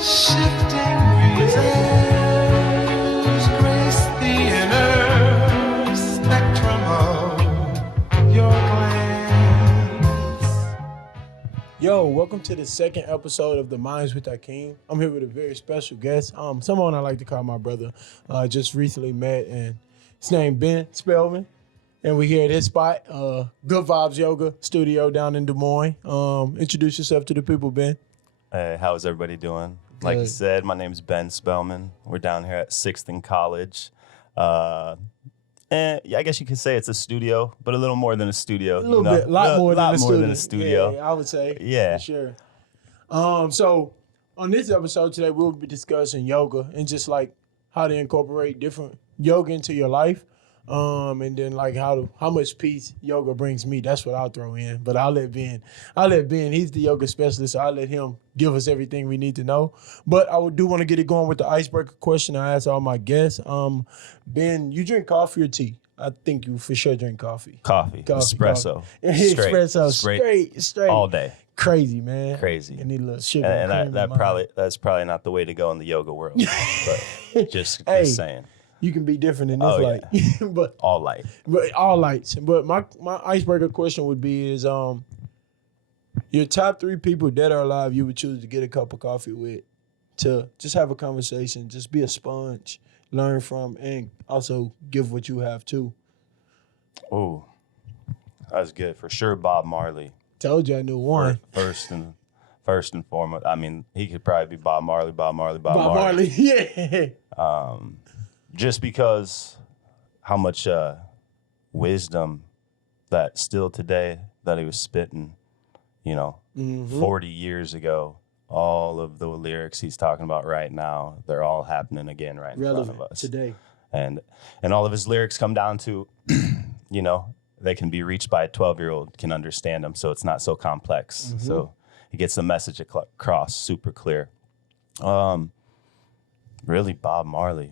Shifting breezes grace the inner spectrum of your glance. Yo, welcome to the second episode of The Minds with Hakeem. I'm here with a very special guest, someone I like to call my brother. Just recently met, and his name Ben Spellman. And we're here at his spot, Good Vibes Yoga Studio down in Des Moines. Introduce yourself to the people, Ben. Hey, how's everybody doing? Like you said, my name's Ben Spellman. We're down here at 6th and College. And yeah, I guess you could say it's a studio, but a little more than a studio. A little bit, a lot more than a studio. Yeah, I would say. Yeah. For sure. So on this episode today, we'll be discussing yoga and just like how to incorporate different yoga into your life. And then like how much peace yoga brings me. That's what I'll throw in. But I'll let Ben. He's the yoga specialist, so I'll let him give us everything we need to know. But I do want to get it going with the icebreaker question I ask all my guests. Ben, you drink coffee or tea? I think you for sure drink coffee. Coffee. Espresso. Espresso. Straight. All day. Crazy, man. Crazy. And need a little sugar. And that's probably not the way to go in the yoga world. But just saying. You can be different in this light. Yeah. but all light. But all lights. But my icebreaker question would be is your top 3 people dead or alive you would choose to get a cup of coffee with, to just have a conversation, just be a sponge, learn from, and also give what you have too. Ooh. That's good. For sure, Bob Marley. Told you I knew one. First and foremost. I mean, he could probably be Bob Marley. Bob Marley, yeah. Just because how much wisdom that still today that he was spitting, 40 years ago, all of the lyrics he's talking about right now, they're all happening again in front of us today. And all of his lyrics come down to, they can be reached by a 12-year-old, can understand them, so it's not so complex. Mm-hmm. So he gets the message across super clear. Really, Bob Marley.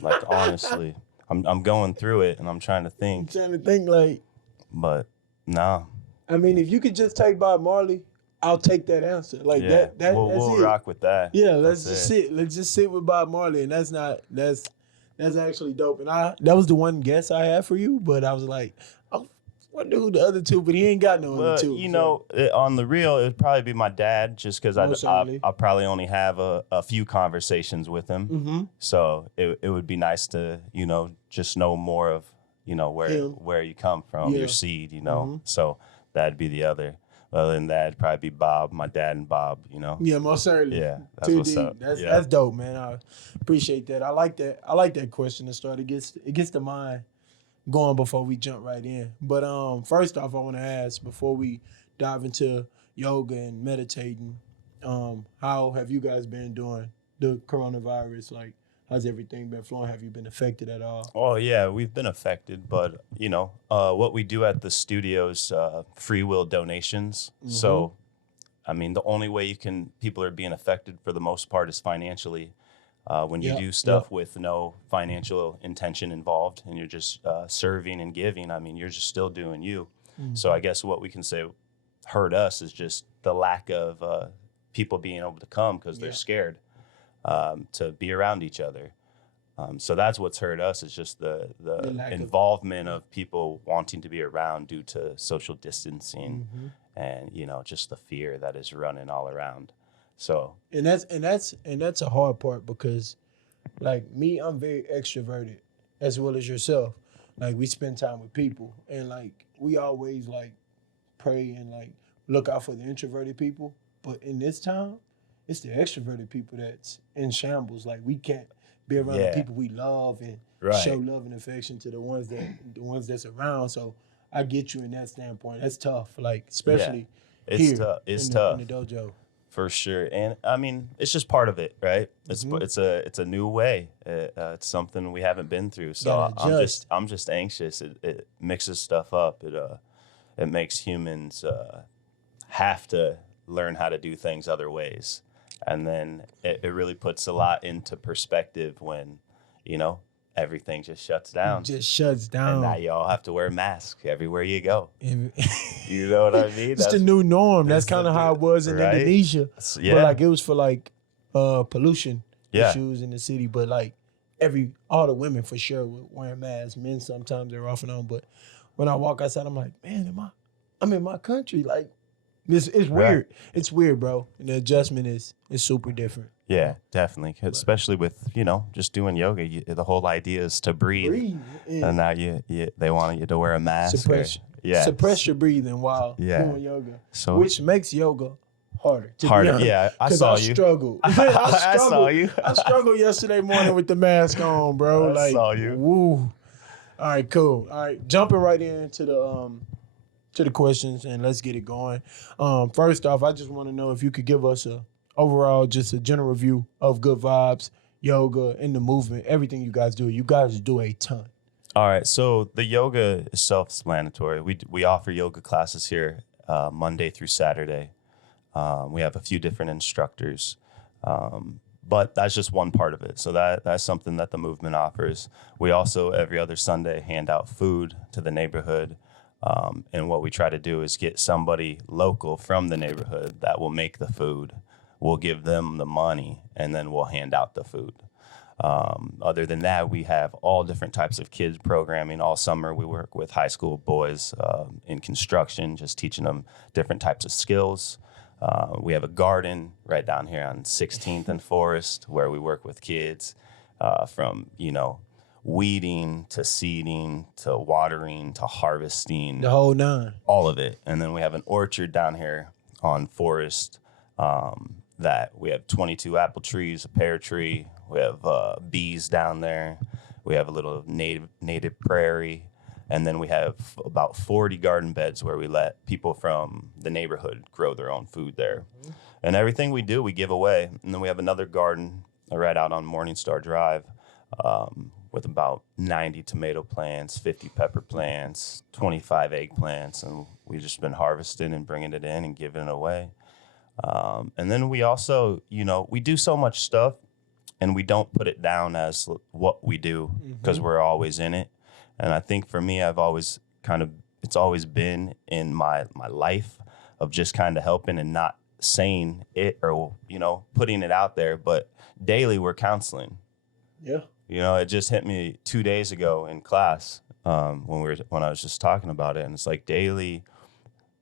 Like, honestly, I'm going through it and I'm trying to think. But no. I mean, if you could just take Bob Marley, I'll take that answer. Like that. We'll rock with that. Yeah, let's just sit. Let's just sit with Bob Marley, and that's actually dope. And that was the one guess I had for you, but I was like, I wonder who the other two, but he ain't got no other two. On the real, it'd probably be my dad, just because I'll probably only have a few conversations with him. Mm-hmm. So it would be nice to, just know more of, where you come from, your seed, Mm-hmm. So that'd be the other. Other than that, it'd probably be Bob, my dad and Bob, Yeah, most certainly. Yeah, that's what's up. That's dope, man. I appreciate that. I like that question to start. It gets the mind going before we jump right in. But first off, I want to ask, before we dive into yoga and meditating, how have you guys been doing the coronavirus? Like, how's everything been flowing? Have you been affected at all? Oh, yeah, we've been affected. But, what we do at the studio is free will donations. Mm-hmm. So, I mean, the only way people are being affected for the most part is financially. When you do stuff with no financial intention involved and you're just serving and giving, I mean, you're just still doing you. Mm-hmm. So I guess what we can say hurt us is just the lack of people being able to come because they're scared to be around each other. So that's what's hurt us, is just the involvement of people wanting to be around due to social distancing, mm-hmm. and, just the fear that is running all around. So and that's a hard part, because like me, I'm very extroverted as well as yourself. Like, we spend time with people, and like we always like pray and like look out for the introverted people. But in this time, it's the extroverted people that's in shambles. Like, we can't be around the people we love and show love and affection to the ones that's around. So I get you in that standpoint. That's tough. Like, especially it's tough. It's tough in the dojo. For sure. And I mean, it's just part of it, right? It's Mm-hmm. it's a new way. It's something we haven't been through. So I'm just anxious. It mixes stuff up. It makes humans have to learn how to do things other ways. And then it really puts a lot into perspective when, everything just shuts down. And now y'all have to wear a mask everywhere you go. You know what I mean? It's the new norm. That's kind of how it was in Indonesia. Yeah. But like, it was for like pollution Yeah. issues in the city, but like all the women for sure were wearing masks. Men sometimes they're off and on, but when I walk outside, I'm like, man, I'm in my country. Like it's Right. weird. It's weird, bro. And the adjustment is super different. Yeah, definitely. Especially with, just doing yoga. The whole idea is to breathe. Yeah. And now they want you to wear a mask. Suppress your breathing while Yeah. doing yoga, So which makes yoga harder. To be harder. honest. Yeah, I 'Cause saw I you. struggled. I saw you. I struggled yesterday morning with the mask on, bro. I saw you. Woo. All right, cool. All right, jumping right into the questions and let's get it going. First off, I just want to know if you could give us just a general view of Good Vibes, yoga, and the movement, everything you guys do. You guys do a ton. All right. So the yoga is self-explanatory. We offer yoga classes here Monday through Saturday. We have a few different instructors, but that's just one part of it. So that's something that the movement offers. We also, every other Sunday, hand out food to the neighborhood. And what we try to do is get somebody local from the neighborhood that will make the food. We'll give them the money, and then we'll hand out the food. Other than that, we have all different types of kids programming. All summer, we work with high school boys in construction, just teaching them different types of skills. We have a garden right down here on 16th and Forest where we work with kids from, weeding to seeding to watering to harvesting. The whole nine. All of it. And then we have an orchard down here on Forest that we have 22 apple trees, a pear tree. We have bees down there. We have a little native prairie. And then we have about 40 garden beds where we let people from the neighborhood grow their own food there. Mm-hmm. And everything we do, we give away. And then we have another garden right out on Morningstar Drive with about 90 tomato plants, 50 pepper plants, 25 eggplants. And we've just been harvesting and bringing it in and giving it away. And then we also, we do so much stuff and we don't put it down as what we do because we're always in it. And I think for me, it's always been in my life of just kind of helping and not saying it or, putting it out there. But daily we're counseling. Yeah. It just hit me 2 days ago in class when I was just talking about it. And it's like daily,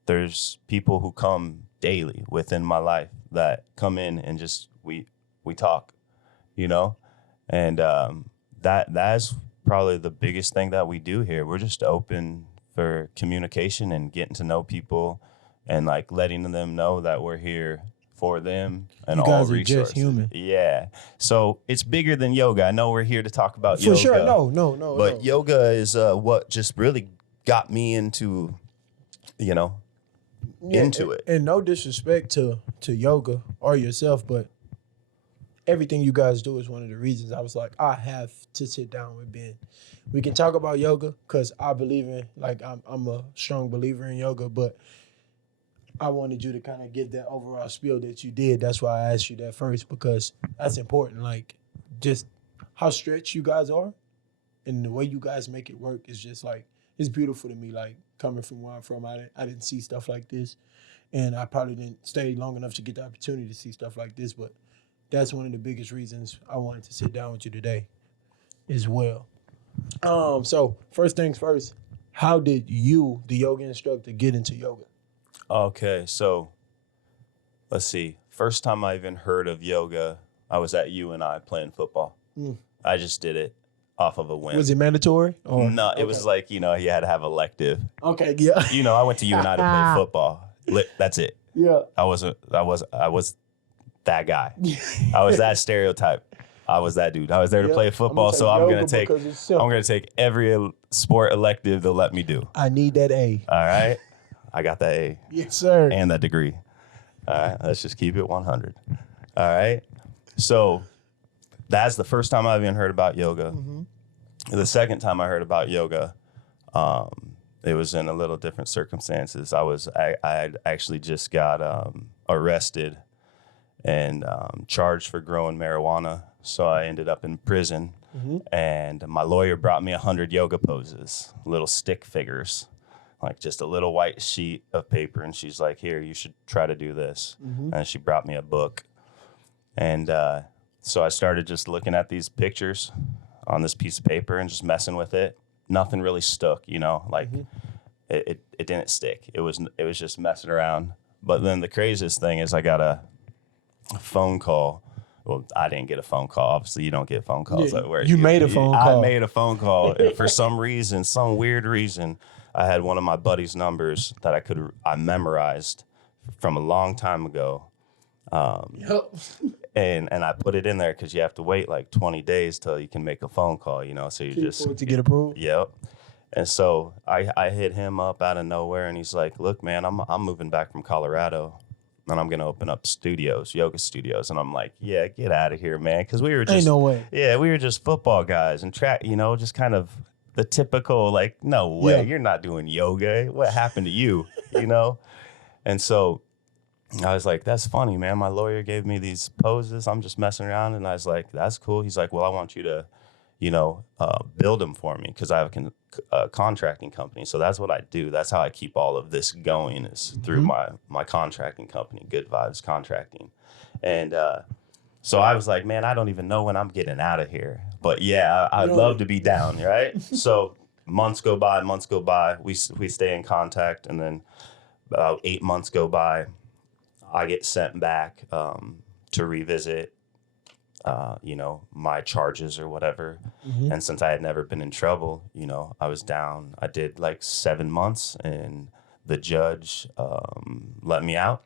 there's people who come daily within my life that come in and just we talk, and that's probably the biggest thing that we do here. We're just open for communication and getting to know people and like letting them know that we're here for them and you all guys are resources. just human. Yeah. So it's bigger than yoga. I know we're here to talk about yoga. For sure. No. But yoga is what just really got me into, into it. And no disrespect to yoga or yourself, but everything you guys do is one of the reasons I was like, I have to sit down with Ben. We can talk about yoga because I believe in, I'm a strong believer in yoga, but I wanted you to kind of give that overall spiel that you did. That's why I asked you that first, because that's important. Like, just how stretched you guys are and the way you guys make it work is just like, it's beautiful to me. Like, coming from where I'm from, I didn't see stuff like this. And I probably didn't stay long enough to get the opportunity to see stuff like this, but that's one of the biggest reasons I wanted to sit down with you today as well. So first things first, how did you, the yoga instructor, get into yoga? Okay, so let's see. First time I even heard of yoga, I was at UNI playing football. I just did it off of a whim. Was it mandatory? No, it was like, you had to have elective. Okay, yeah. I went to UNI to play football. That's it. Yeah. I was that guy. I was that stereotype. I was that dude. I was there to play football, so I'm gonna take every sport elective they'll let me do. I need that A. All right, I got that A. Yes, sir. And that degree. All right, let's just keep it 100. All right, so that's the first time I even heard about yoga. Mm-hmm. The second time I heard about yoga, it was in a little different circumstances. I had actually just got arrested and charged for growing marijuana. So I ended up in prison, and my lawyer brought me 100 yoga poses, little stick figures, like just a little white sheet of paper. And she's like, here, you should try to do this. And she brought me a book. And so I started just looking at these pictures on this piece of paper and just messing with it. Nothing really stuck, you know, like it didn't stick. It was just messing around. But then the craziest thing is I got a phone call. Well, I didn't get a phone call. Obviously, you don't get phone calls at work. You made a phone call. I made a phone call. And for some reason, some weird reason, I had one of my buddy's numbers that I memorized from a long time ago. And I put it in there because you have to wait like 20 days till you can make a phone call, you know, so you just to get approved. Yep. And so I hit him up out of nowhere, and he's like, look, man, I'm moving back from Colorado, and I'm going to open up yoga studios. And I'm like, yeah, get out of here, man. Because we were just, ain't no way. Yeah, we were just football guys and track, you know, just kind of the typical, like, no way, you're not doing yoga. What happened to you, you know? And so I was like, that's funny, man. My lawyer gave me these poses. I'm just messing around. And I was like, that's cool. He's like, well, I want you to, you know, build them for me because I have a contracting company. So that's what I do. That's how I keep all of this going is through my contracting company, Good Vibes Contracting. And so I was like, man, I don't even know when I'm getting out of here. But yeah, I'd love to be down, right? So months go by. We stay in contact. And then about 8 months go by. I get sent back to revisit you know, my charges or whatever. And since I had never been in trouble, you know, I was down. I did like 7 months, and the judge let me out.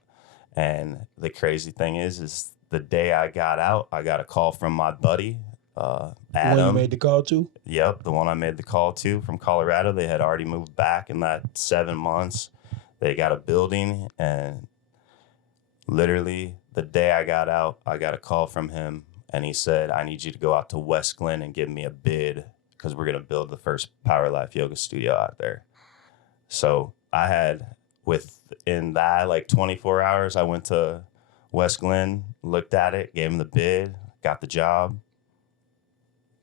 And the crazy thing is the day I got out, I got a call from my buddy, Adam. The one you made the call to? Yep, the one I made the call to from Colorado. They had already moved back in that 7 months. They got a building, and literally the day I got out, I got a call from him. And he said, I need you to go out to West Glen and give me a bid because we're going to build the first Power Life yoga studio out there. So I had, within that, like 24 hours, I went to West Glen, looked at it, gave him the bid, got the job.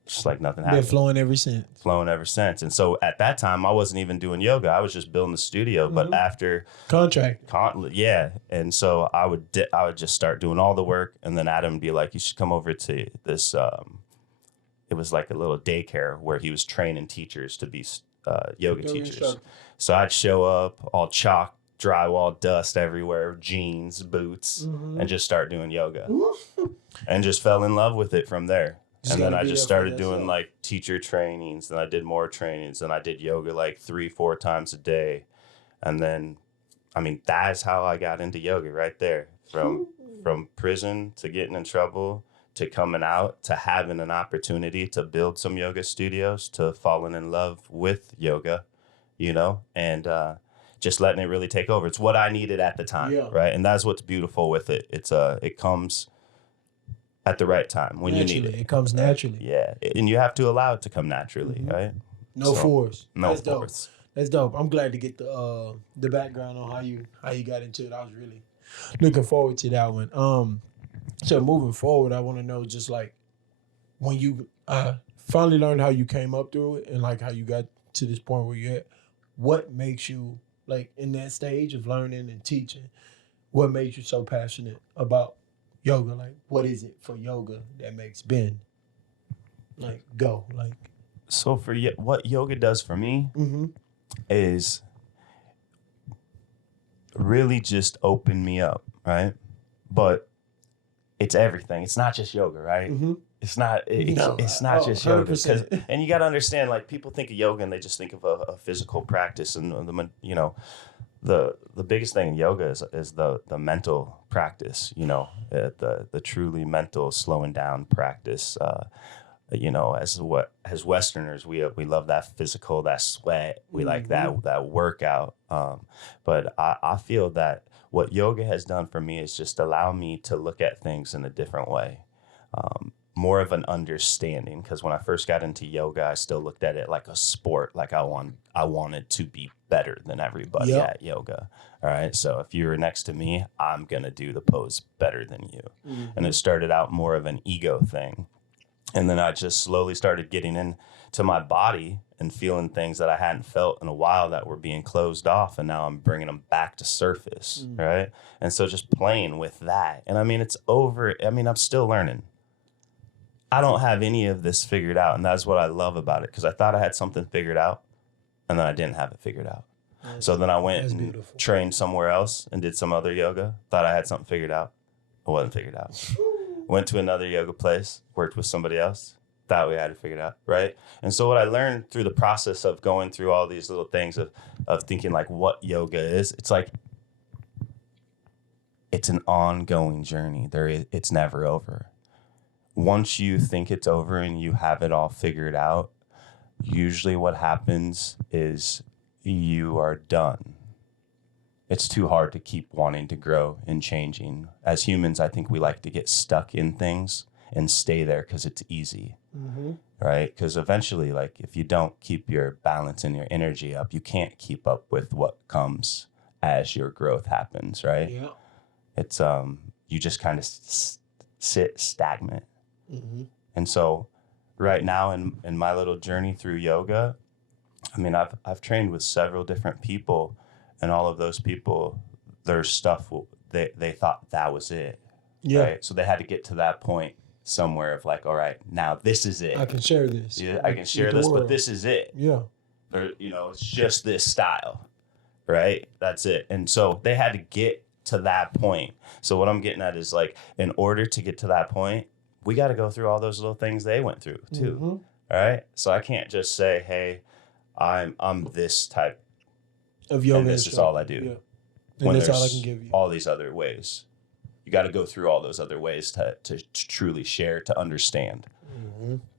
Just like nothing happened. Been flowing ever since. Flowing ever since. And so at that time, I wasn't even doing yoga. I was just building the studio. But after contract, and so I would just start doing all the work, and then Adam would be like, "You should come over to this." It was like a little daycare where he was training teachers to be yoga teachers. So I'd show up, all chalk, drywall, dust everywhere, jeans, boots, and just start doing yoga, and just fell in love with it from there. And then I just started doing like teacher trainings. Then I did more trainings. Then I did yoga like 3-4 times a day. And then, I mean, that's how I got into yoga right there. From prison to getting in trouble to coming out to having an opportunity to build some yoga studios to falling in love with yoga, you know, and just letting it really take over. It's what I needed at the time, right? And that's what's beautiful with it. It comes at the right time when you need it. It comes naturally. Yeah, and you have to allow it to come naturally, right? No force. No That's force. Dope. That's dope. I'm glad to get the background on how you got into it. I was really looking forward to that one. So moving forward, I want to know just like when you finally learned how you came up through it and like how you got to this point where you're at, what makes you like in that stage of learning and teaching, what made you so passionate about yoga? Like, what is it for yoga that makes Ben like go? Like, so for what yoga does for me is really just open me up, right? But it's everything. It's not just yoga, right? It's not. It's not just yoga. And you got to understand, like people think of yoga and they just think of a physical practice, and the biggest thing in yoga is the mental practice. You know, the truly mental slowing down practice. You know, as Westerners, we love that physical, that sweat. We like that workout. But I feel that what yoga has done for me is just allow me to look at things in a different way. More of an understanding, because when I first got into yoga, I still looked at it like a sport. Like I wanted to be better than everybody at yoga. All right. So if you were next to me, I'm going to do the pose better than you. And it started out more of an ego thing. And then I just slowly started getting into my body and feeling things that I hadn't felt in a while that were being closed off. And now I'm bringing them back to surface. Right. And so just playing with that. And I mean, it's over. I mean, I'm still learning. I don't have any of this figured out. And that's what I love about it. Because I thought I had something figured out and then I didn't have it figured out. So then I went and trained somewhere else and did some other yoga. Thought I had something figured out. It wasn't figured out. Went to another yoga place, worked with somebody else. Thought we had it figured out, right? And so what I learned through the process of going through all these little things of thinking like what yoga is, it's like it's an ongoing journey. It's never over. Once you think it's over and you have it all figured out, usually what happens is you are done. It's too hard to keep wanting to grow and changing. As humans, I think we like to get stuck in things and stay there because it's easy, right? Because eventually, like if you don't keep your balance and your energy up, you can't keep up with what comes as your growth happens, right? Yeah. It's you just kind of sit stagnant. And so right now in my little journey through yoga, I mean, I've trained with several different people, and all of those people, their stuff, they thought that was it. Yeah. Right? So they had to get to that point somewhere of like, all right, now this is it. I can share this. Yeah, I can share this, but this is it. Yeah. Or, it's just this style, right? That's it. And so they had to get to that point. So what I'm getting at is like, in order to get to that point, we got to go through all those little things they went through too. All right. So I can't just say, hey, I'm this type of yoga, and this is all I do. Yeah. And that's all I can give you. All these other ways, you got to go through all those other ways to truly share, to understand.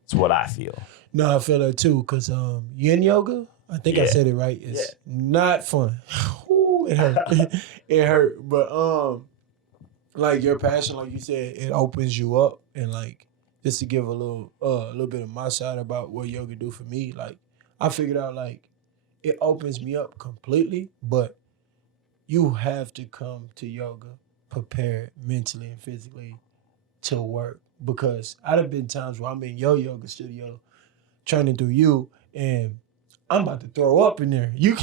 It's what I feel. No, I feel that too, because yin yoga, I think I said it right. It's not fun. Ooh, it hurt. It hurt, but like your passion, like you said, it opens you up, and like just to give a little bit of my side about what yoga do for me, like I figured out like it opens me up completely, but you have to come to yoga prepared mentally and physically to work, because I'd have been times where I'm in your yoga studio training through you and I'm about to throw up in there. You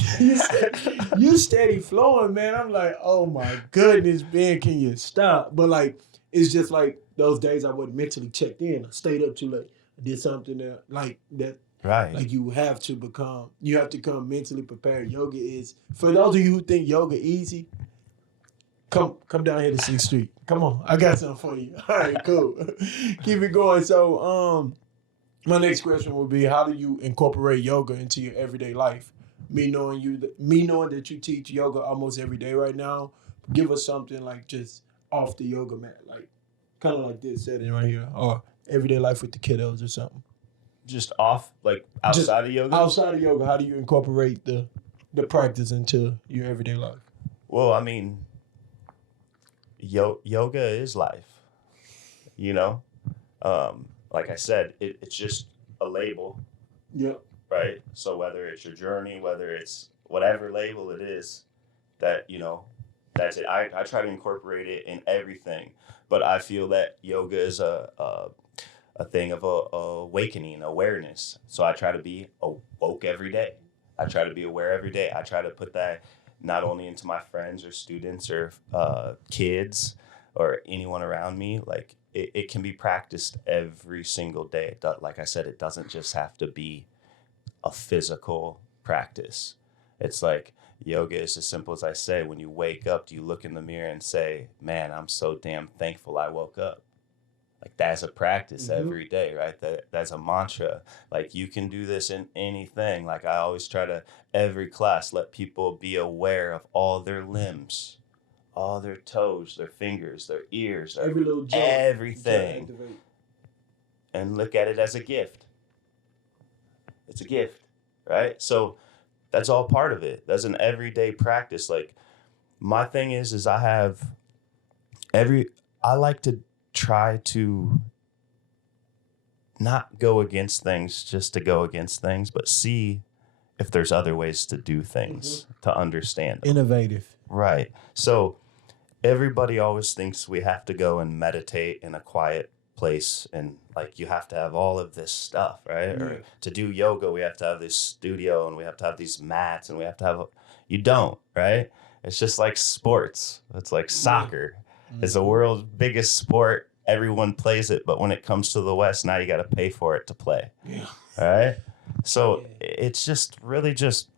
steady flowing, man. I'm like, oh my goodness, man, can you stop? But like, it's just like those days I wasn't mentally checked in. I stayed up too late. I did something that like that. Right. Like you have to come mentally prepared. Yoga is, for those of you who think yoga easy, come down here to 6th Street. Come on, I got something for you. All right, cool. Keep it going. So, my next question would be, how do you incorporate yoga into your everyday life? Me knowing that you teach yoga almost every day right now, give us something like just off the yoga mat, like kind of like this setting right here, or everyday life with the kiddos or something. Just off, like outside of yoga? Outside of yoga, how do you incorporate the practice into your everyday life? Well, I mean, yoga is life, like I said, it's just a label. Yep. Right? So whether it's your journey, whether it's whatever label it is, that, that's it. I try to incorporate it in everything. But I feel that yoga is a thing of awakening, awareness. So I try to be awoke every day. I try to be aware every day. I try to put that not only into my friends or students or kids or anyone around me, like, it can be practiced every single day. Like I said, it doesn't just have to be a physical practice. It's like yoga is as simple as I say. When you wake up, do you look in the mirror and say, man, I'm so damn thankful I woke up? Like, that's a practice every day, right? That's a mantra. Like, you can do this in anything. Like, I always try to, every class, let people be aware of all their limbs, all their toes, their fingers, their ears, every little joint, everything, and look at it as a gift. It's a gift, right? So that's all part of it. That's an everyday practice. Like, my thing is I like to try to not go against things just to go against things, but see if there's other ways to do things, to understand them. Innovative. Right. So everybody always thinks we have to go and meditate in a quiet place and like you have to have all of this stuff, right? Yeah. Or to do yoga, we have to have this studio and we have to have these mats and we have to have. You don't, right? It's just like sports. It's like soccer. It's the world's biggest sport. Everyone plays it, but when it comes to the West, now you got to pay for it to play. Yeah. All right. So it's just really just.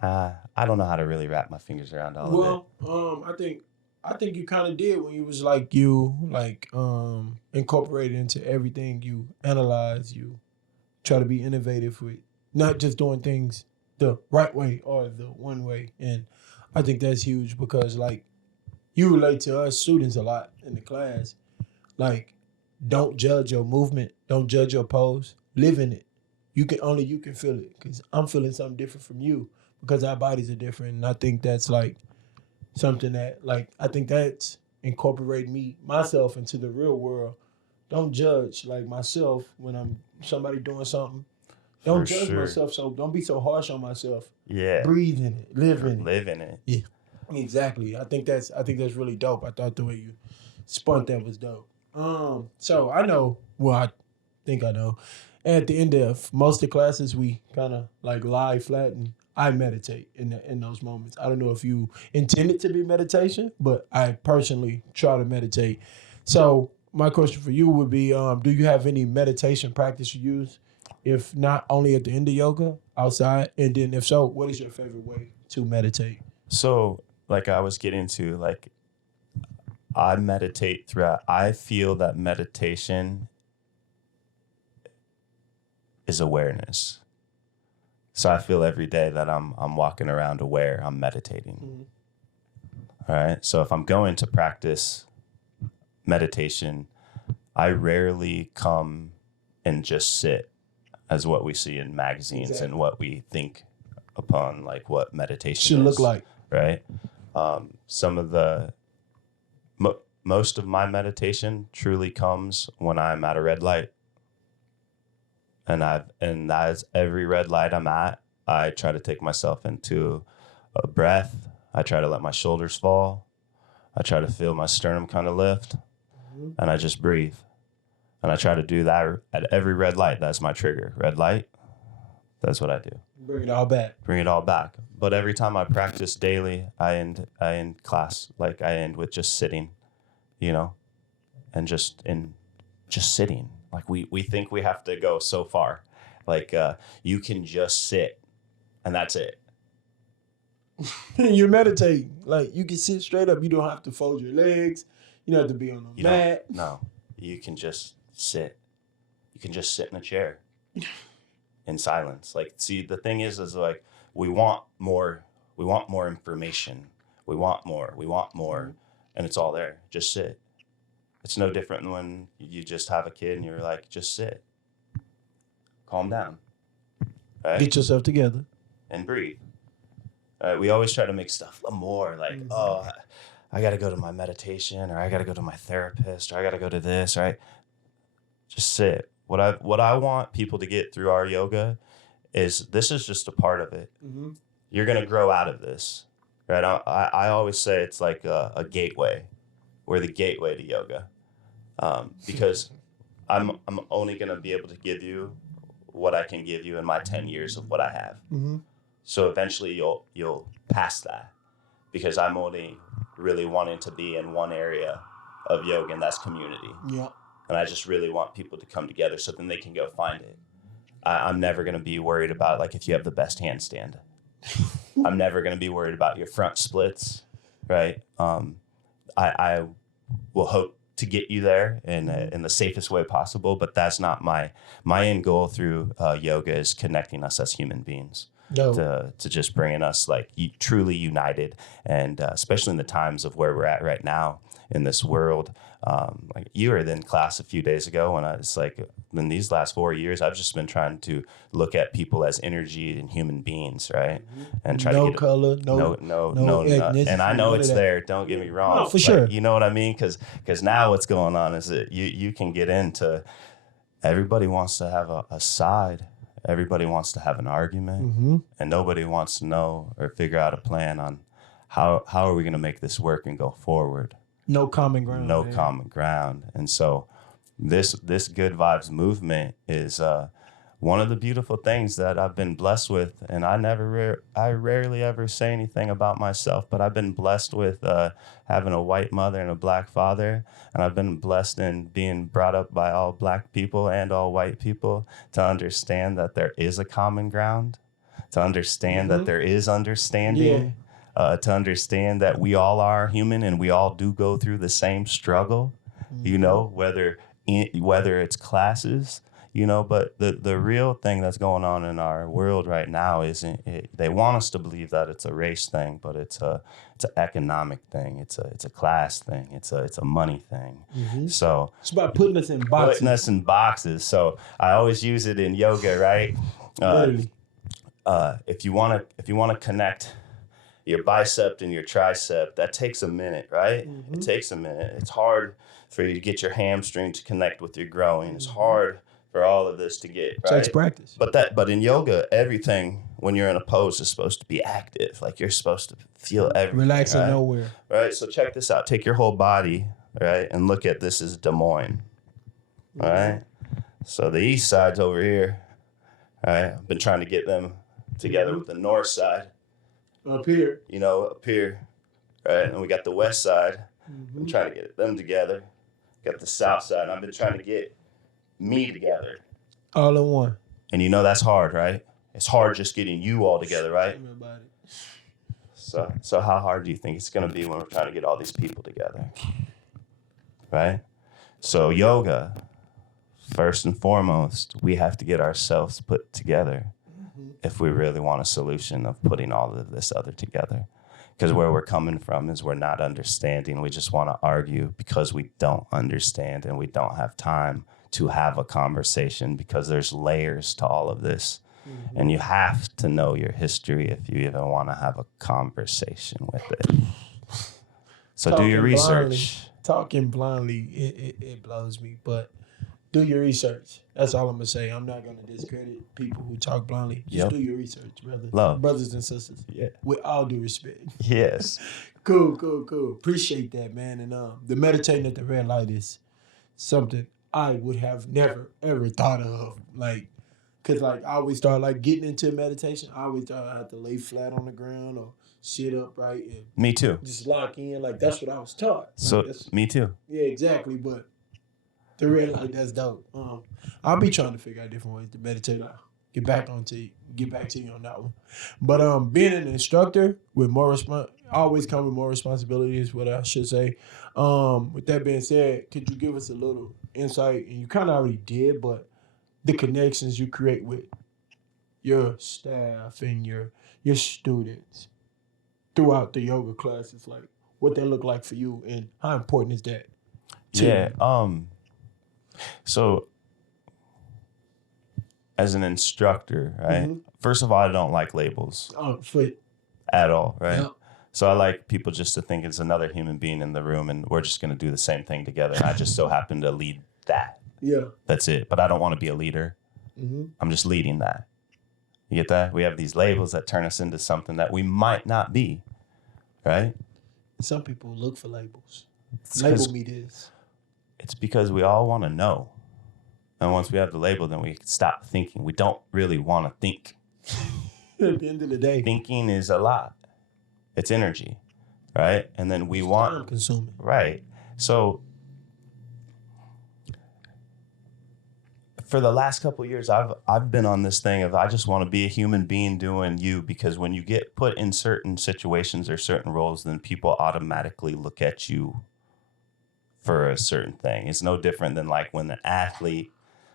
I don't know how to really wrap my fingers around all of it. Well, I think you kind of did when you was like incorporated into everything. You analyze, you try to be innovative with not just doing things the right way or the one way. And I think that's huge because like you relate to us students a lot in the class. Like, don't judge your movement, don't judge your pose, live in it. You can feel it because I'm feeling something different from you because our bodies are different. And I think that's like something that like I think that's incorporating myself into the real world. Don't judge like myself when I'm somebody doing something. Don't judge myself, so don't be so harsh on myself. Yeah. Breathe in it, live in it. Live in it. Yeah. Exactly. I think that's really dope. I thought the way you spun that was dope. So I know, well, I think I know. At the end of most of the classes, we kind of like lie flat and I meditate in those moments. I don't know if you intend it to be meditation, but I personally try to meditate. So my question for you would be, do you have any meditation practice you use? If not only at the end of yoga, outside, and then if so, what is your favorite way to meditate? So like I was getting to, like I meditate throughout. I feel that meditation is awareness. So I feel every day that I'm walking around aware, I'm meditating. All right. So if I'm going to practice meditation, I rarely come and just sit as what we see in magazines and what we think upon, like what meditation should look like. Right. Some of the most of my meditation truly comes when I'm at a red light. And as every red light I'm at, I try to take myself into a breath. I try to let my shoulders fall. I try to feel my sternum kind of lift, and I just breathe. And I try to do that at every red light. That's my trigger. Red light, that's what I do. Bring it all back. Bring it all back. But every time I practice daily, I end class, like I end with just sitting, and just sitting. Like we think we have to go so far. Like you can just sit and that's it. You're meditating. Like you can sit straight up. You don't have to fold your legs. You don't have to be on the mat. No, you can just sit. You can just sit in a chair in silence. Like, see, the thing is like we want more information. We want more. And it's all there. Just sit. It's no different than when you just have a kid and you're like, just sit. Calm down. Right? Get yourself together. And breathe. We always try to make stuff more like, oh, I got to go to my meditation, or I got to go to my therapist, or I got to go to this, right? Just sit. What I want people to get through our yoga is this is just a part of it. Mm-hmm. You're going to grow out of this, right? I always say it's like a gateway. We're the gateway to yoga, because I'm only going to be able to give you what I can give you in my 10 years of what I have. Mm-hmm. So eventually you'll pass that, because I'm only really wanting to be in one area of yoga, and that's community. Yeah. And I just really want people to come together so then they can go find it. I'm never going to be worried about like if you have the best handstand. I'm never going to be worried about your front splits, right? I will hope to get you there in the safest way possible, but that's not my end goal through yoga is connecting us as human beings. No. To just bringing us like truly united, and especially in the times of where we're at right now in this world. Like you were in class a few days ago, and it's like in these last 4 years, I've just been trying to look at people as energy and human beings, right? And try to get color, no, and I know it's there. Don't get me wrong, no, for sure. You know what I mean? Because now what's going on is that you can get into. Everybody wants to have a side. Everybody wants to have an argument, and nobody wants to know or figure out a plan on how are we going to make this work and go forward. No common ground. No common ground. And so this good vibes movement is one of the beautiful things that I've been blessed with, and I rarely ever say anything about myself, but I've been blessed with having a white mother and a black father, and I've been blessed in being brought up by all black people and all white people to understand that there is a common ground, to understand that there is understanding, to understand that we all are human and we all do go through the same struggle, you know, whether it's classes. You know, but the real thing that's going on in our world right now isn't it, they want us to believe that it's a race thing, but it's an economic thing. It's a class thing. It's a money thing. So it's about putting us in boxes. So I always use it in yoga, right? If you want to connect your bicep and your tricep, that takes a minute, right? It takes a minute. It's hard for you to get your hamstring to connect with your groin. It's hard for all of this to get right. Takes practice. But in yoga, everything when you're in a pose is supposed to be active. Like you're supposed to feel everything. Relaxing right? nowhere. Right. So check this out. Take your whole body, right, and look at this as Des Moines. All right. So the east side's over here. All right. I've been trying to get them together with the north side. Up here. You know, up here. Right. And we got the west side. I'm trying to get them together. Got the south side. I've been trying to get me together. All in one. And you know that's hard, right? It's hard just getting you all together, right? So how hard do you think it's going to be when we're trying to get all these people together? Right? So yoga, first and foremost, we have to get ourselves put together if we really want a solution of putting all of this other together. Because where we're coming from is we're not understanding. We just want to argue because we don't understand and we don't have time to have a conversation because there's layers to all of this. And you have to know your history if you even want to have a conversation with it. So do your research. Talking blindly, it blows me, but do your research. That's all I'm going to say. I'm not going to discredit people who talk blindly. Just do your research, brother. Love. Brothers and sisters. Yeah. With all due respect. Yes. Cool. Appreciate that, man. And the meditating at the red light is something I would have never, ever thought of. Like, because, like, I always start, like, getting into meditation. I always thought I had to lay flat on the ground or sit upright. And me too. Just lock in. Like, that's what I was taught. So, like, me too. Yeah, exactly. But the red light, that's dope. I'll be trying to figure out different ways to meditate. I'll get back to you on that one. But being an instructor with more always come with more responsibility is what I should say. With that being said, could you give us a little insight? And you kind of already did, but the connections you create with your staff and your students throughout the yoga classes, like what they look like for you and how important is that? Yeah. So as an instructor, right? First of all, I don't like labels at all, right? Yep. So I like people just to think it's another human being in the room and we're just going to do the same thing together. And I just so happen to lead that. Yeah. That's it. But I don't want to be a leader. I'm just leading that. You get that? We have these labels that turn us into something that we might not be, right? Some people look for labels. Label me this. It's because we all want to know. And once we have the label, then we stop thinking. We don't really want to think. At the end of the day. Thinking is a lot. It's energy, right? And then we want... time consuming. Right. So for the last couple of years, I've been on this thing of I just want to be a human being doing you, because when you get put in certain situations or certain roles, then people automatically look at you for a certain thing. It's no different than like when an athlete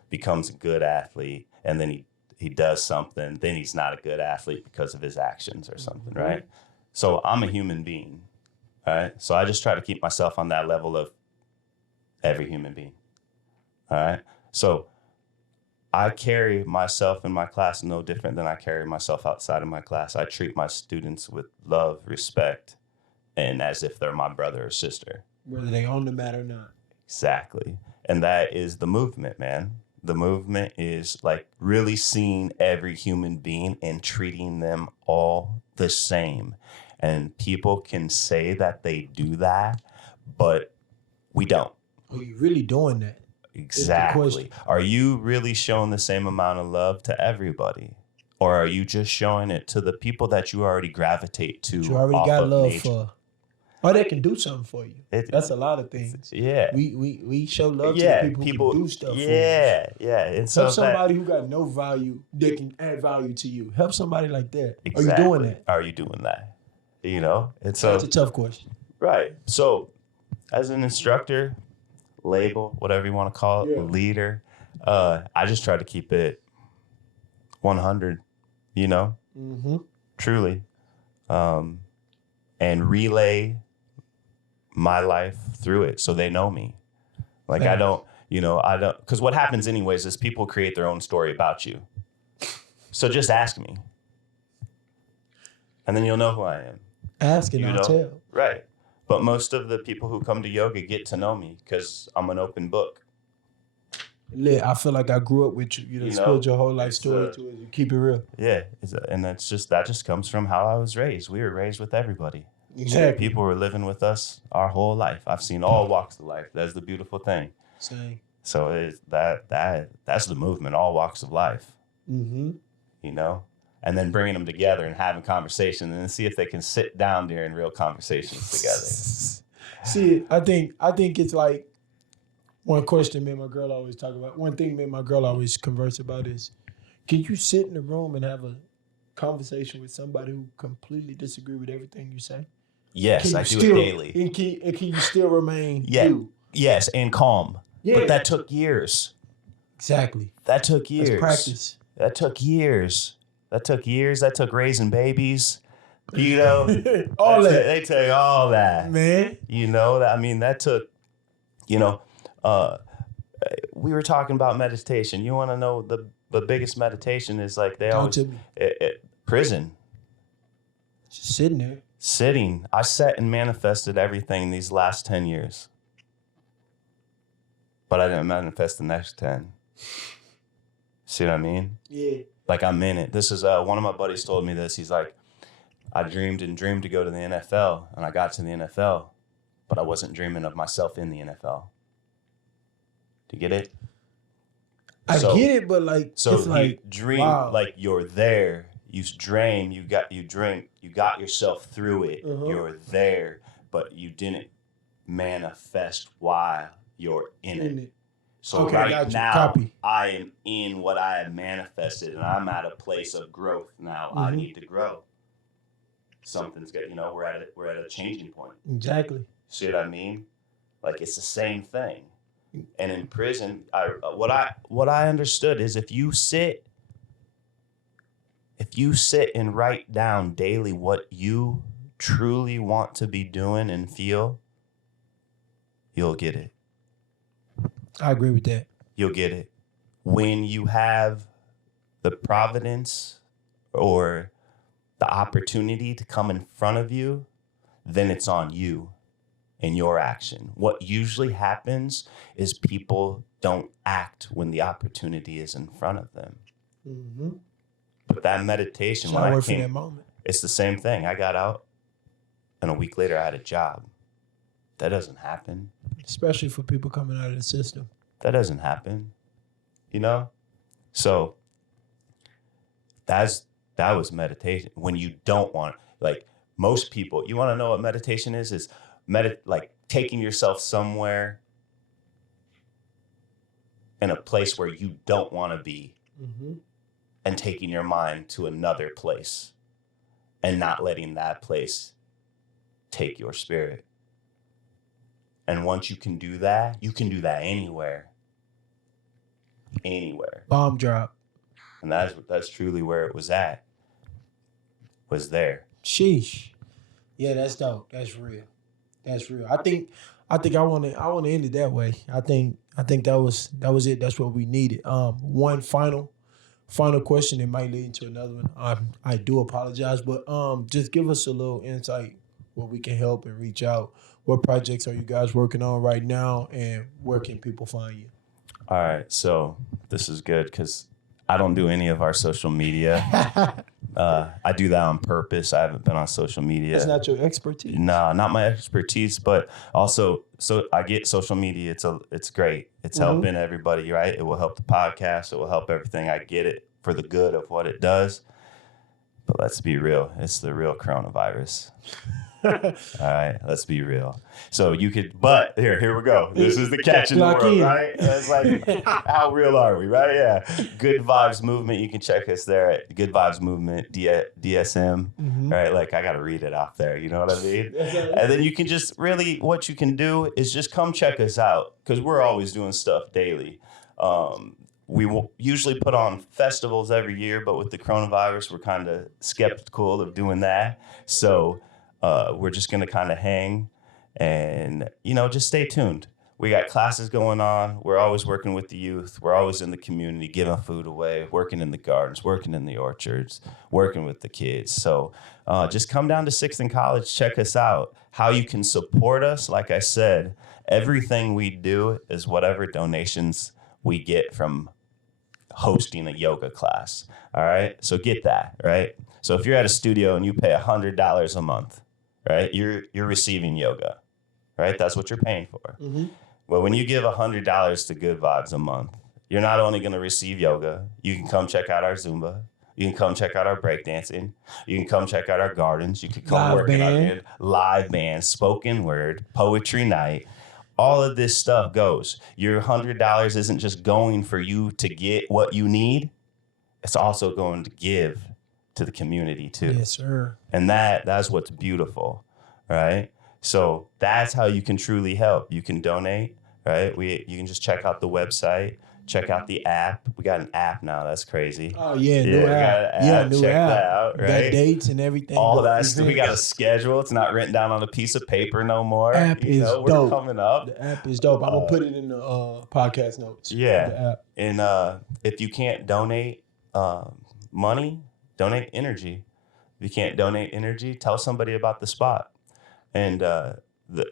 becomes a good athlete and then he does something, then he's not a good athlete because of his actions or something, right? So I'm a human being, right? So I just try to keep myself on that level of every human being, all right? So I carry myself in my class no different than I carry myself outside of my class. I treat my students with love, respect, and as if they're my brother or sister. Whether they own the mat or not. Exactly. And that is the movement, man. The movement is like really seeing every human being and treating them all the same. And people can say that they do that, but we don't. Are you really doing that? Exactly. question. Are you really showing the same amount of love to everybody? Or are you just showing it to the people that you already gravitate to You already off got of love nature? for. Or they can do something for you. That's a lot of things. Yeah. We show love to the people who can do stuff for us. Yeah. And so Help somebody who got no value that can add value to you. Help somebody like that. exactly. Are you doing that? Are you doing that? You know? And so That's a tough question. right. So as an instructor, label, whatever you want to call it, Yeah. leader, I just try to keep it 100, you know, truly, and relay my life through it so they know me. Like I don't, because what happens anyways is people create their own story about you. So just ask me. And then you'll know who I am. Ask and I'll tell. Right. But most of the people who come to yoga get to know me because I'm an open book. I feel like I grew up with you. You spilled your whole life story to it. You keep it real. Yeah. And that just comes from how I was raised. We were raised with everybody. Exactly. People were living with us our whole life. I've seen all walks of life. That's the beautiful thing. Same. So that's the movement, all walks of life. Mm-hmm. You know? And then bringing them together and having conversations and see if they can sit down during real conversations together. See, I think it's like one question me and my girl always talk about. One thing me and my girl always converse about is, can you sit in the room and have a conversation with somebody who completely disagree with everything you say? Yes, I do it daily. And can you still remain you? Yes, and calm. Yeah. But that took years. Exactly. That took years. That's practice. That took years. That took raising babies. You know, all that. They tell you all that, man. You know that. I mean, that took. We were talking about meditation. You want to know the biggest meditation is like they always prison. Just sitting there. Sitting. I sat and manifested everything these last 10 years. But I didn't manifest the next 10. See what I mean? Yeah. Like I'm in it. This is one of my buddies told me this. He's like, I dreamed to go to the NFL, and I got to the NFL, but I wasn't dreaming of myself in the NFL. Do you get it? I get it, but so it's like dream, wow. like you're there. You dream. You got yourself through it. Uh-huh. You're there, but you didn't manifest while you're in it. So right now, I am in what I have manifested, and I'm at a place of growth now. Mm-hmm. I need to grow. Something's good. We're at a changing point. Exactly. See what I mean? Like it's the same thing. And in prison, what I understood is if you sit and write down daily what you truly want to be doing and feel, you'll get it. I agree with that. You'll get it. When you have the providence or the opportunity to come in front of you, then it's on you and your action. What usually happens is people don't act when the opportunity is in front of them. Mm-hmm. But that meditation, when I came, that moment. It's the same thing. I got out, and a week later, I had a job. That doesn't happen. Especially for people coming out of the system. That doesn't happen. So that was meditation. When you don't want, like most people, you want to know what meditation is like taking yourself somewhere in a place where you don't want to be, mm-hmm. and taking your mind to another place and not letting that place take your spirit. And once you can do that anywhere. Anywhere. Bomb drop. And that's truly where it was at. Was there. Sheesh. Yeah, that's dope. That's real. That's real. I think I want to end it that way. I think that was it. That's what we needed. One final question. It might lead into another one. I do apologize, but just give us a little insight where we can help and reach out. What projects are you guys working on right now, and where can people find you? All right, so this is good because I don't do any of our social media. I do that on purpose. I haven't been on social media. It's not your expertise. No, not my expertise, but also, so I get social media. It's great. It's helping everybody, right? It will help the podcast. It will help everything. I get it for the good of what it does. But let's be real. It's the real coronavirus. All right, let's be real. So you could, but here we go. This is the catch in the world, right? It's like, how real are we, right? Yeah. Good Vibes Movement. You can check us there at Good Vibes Movement, DSM, right? Like, I got to read it off there. You know what I mean? And then you can just really, what you can do is just come check us out, because we're always doing stuff daily. We will usually put on festivals every year, but with the coronavirus, we're kind of skeptical of doing that. So we're just going to kind of hang and, just stay tuned. We got classes going on. We're always working with the youth. We're always in the community, giving food away, working in the gardens, working in the orchards, working with the kids. So just come down to 6th and College. Check us out. How you can support us. Like I said, everything we do is whatever donations we get from hosting a yoga class. All right. So get that, right? So if you're at a studio and you pay $100 a month, right, you're receiving yoga, right? That's what you're paying for. Well, when you give $100 to Good Vibes a month, you're not only going to receive yoga, you can come check out our Zumba. You can come check out our breakdancing. You can come check out our gardens. You can come work in our live band, spoken word, poetry night. All of this stuff goes. Your $100 isn't just going for you to get what you need. It's also going to give to the community too. Yes, sir. And that's what's beautiful, right? So that's how you can truly help. You can donate, right? You can just check out the website, check out the app. We got an app now. That's crazy. Oh yeah, new app. We got an app. New check app. that out, right? Got dates and everything. All that stuff. We got a schedule. It's not written down on a piece of paper no more. App is we're dope. coming up. The app is dope. I'm gonna put it in the podcast notes. Yeah. The app. And if you can't donate money, donate energy. If you can't donate energy, tell somebody about the spot. And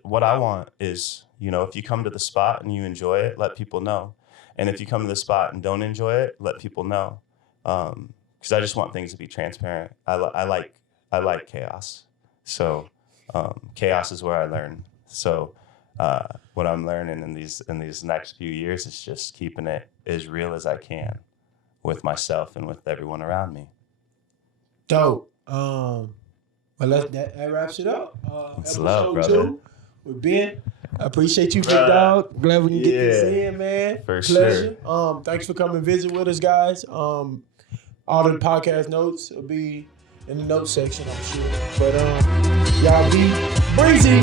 what I want is, if you come to the spot and you enjoy it, let people know. And if you come to the spot and don't enjoy it, let people know. Because I just want things to be transparent. I like chaos. So chaos is where I learn. So what I'm learning in these next few years is just keeping it as real as I can with myself and with everyone around me. Dope. But that wraps it up. It's Episode love, brother. 2 with Ben. I appreciate you, big dog. Glad we can get this in, man. For Pleasure. sure. Thanks for coming visit with us, guys. All the podcast notes will be in the notes section, I'm sure. But y'all be breezy.